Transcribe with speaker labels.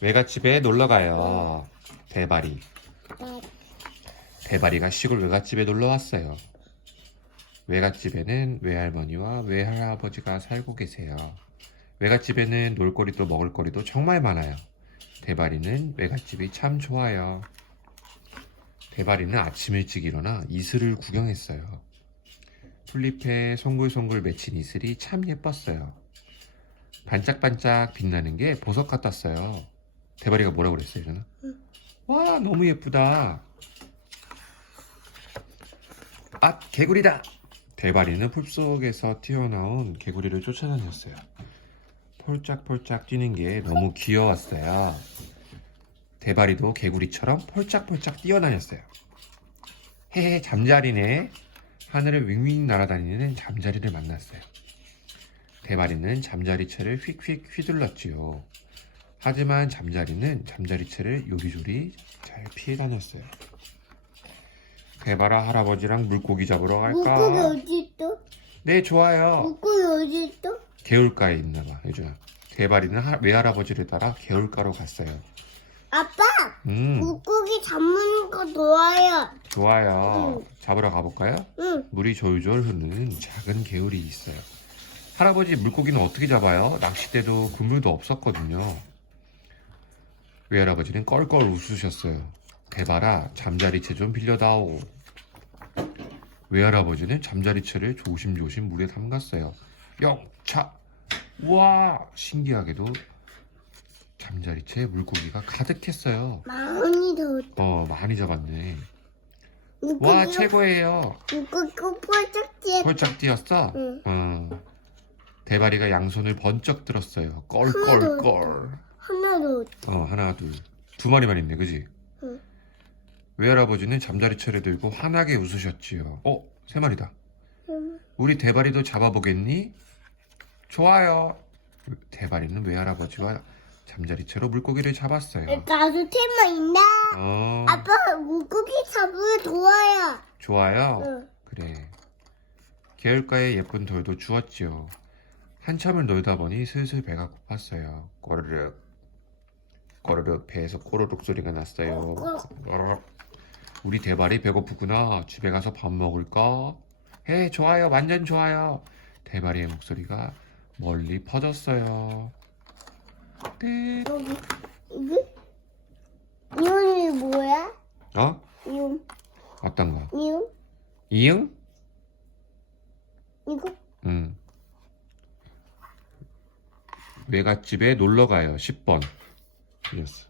Speaker 1: 외갓집에 놀러 가요. 대바리.
Speaker 2: 네.
Speaker 1: 대바리가 시골 외갓집에 놀러 왔어요. 외갓집에는 외할머니와 외할아버지가 살고 계세요. 외갓집에는 놀거리도 먹을거리도 정말 많아요. 대바리는 외갓집이 참 좋아요. 대바리는 아침 일찍 일어나 이슬을 구경했어요. 풀잎에 송글송글 맺힌 이슬이 참 예뻤어요. 반짝반짝 빛나는 게 보석 같았어요. 대바리가 뭐라고 그랬어요, 저는? 와, 너무 예쁘다. 아, 개구리다! 대바리는 풀속에서 튀어나온 개구리를 쫓아다녔어요. 폴짝폴짝 뛰는 게 너무 귀여웠어요. 대바리도 개구리처럼 폴짝폴짝 뛰어다녔어요. 헤헤, 잠자리네. 하늘을 윙윙 날아다니는 잠자리를 만났어요. 대바리는 잠자리채를 휙휙 휘둘렀지요. 하지만 잠자리는 잠자리채를 요리조리 잘 피해 다녔어요. 대바라 할아버지랑 물고기 잡으러
Speaker 2: 물고기
Speaker 1: 갈까?
Speaker 2: 어디 있어?
Speaker 1: 네, 좋아요.
Speaker 2: 물고기 어디 있어?
Speaker 1: 개울가에 있나봐, 요즘. 대바리는 하- 외할아버지를 따라 개울가로 갔어요.
Speaker 2: 아빠,
Speaker 1: 음,
Speaker 2: 물고기 잡는 거 좋아요.
Speaker 1: 좋아요.
Speaker 2: 응.
Speaker 1: 잡으러 가볼까요?
Speaker 2: 응.
Speaker 1: 물이 졸졸 흐르는 작은 개울이 있어요. 할아버지 물고기는 어떻게 잡아요? 낚싯대도 그물도 없었거든요. 외할아버지는 껄껄 웃으셨어요. 대바라 잠자리채 좀 빌려다오. 외할아버지는 잠자리채를 조심조심 물에 담갔어요. 영차! 우와! 신기하게도 잠자리채에 물고기가 가득했어요.
Speaker 2: 많이 더웠다.
Speaker 1: 어, 많이 잡았네.
Speaker 2: 물고기,
Speaker 1: 와, 최고예요.
Speaker 2: 물고기 폴짝 뛰어.
Speaker 1: 펄쩍 뛰었어?
Speaker 2: 응.
Speaker 1: 어. 대바리가 양손을 번쩍 들었어요. 껄껄껄.
Speaker 2: 하나 더.
Speaker 1: 어, 하나, 둘. 두 마리만 있네, 그지?
Speaker 2: 응.
Speaker 1: 외할아버지는 잠자리채를 들고 환하게 웃으셨지요. 어, 세 마리다.
Speaker 2: 응.
Speaker 1: 우리 대바리도 잡아보겠니? 좋아요. 대바리는 외할아버지와 잠자리 채로 물고기를 잡았어요.
Speaker 2: 나도 테마 있나?
Speaker 1: 어,
Speaker 2: 아빠 물고기 잡으면 좋아요.
Speaker 1: 좋아요.
Speaker 2: 응.
Speaker 1: 그래. 개울가에 예쁜 돌도 주었지요. 한참을 놀다 보니 슬슬 배가 고팠어요. 꼬르륵. 꼬르륵 배에서 꼬르륵 소리가 났어요. 우리 대발이 배고프구나. 집에 가서 밥 먹을까? 해, 좋아요. 완전 좋아요. 대발이의 목소리가 멀리 퍼졌어요. 네.
Speaker 2: 이온이 뭐야?
Speaker 1: 어?
Speaker 2: 이온
Speaker 1: 어떤 거?
Speaker 2: 이온
Speaker 1: 이응?
Speaker 2: 이거
Speaker 1: 응. 외갓집에 놀러 가요. 10번. 이었어.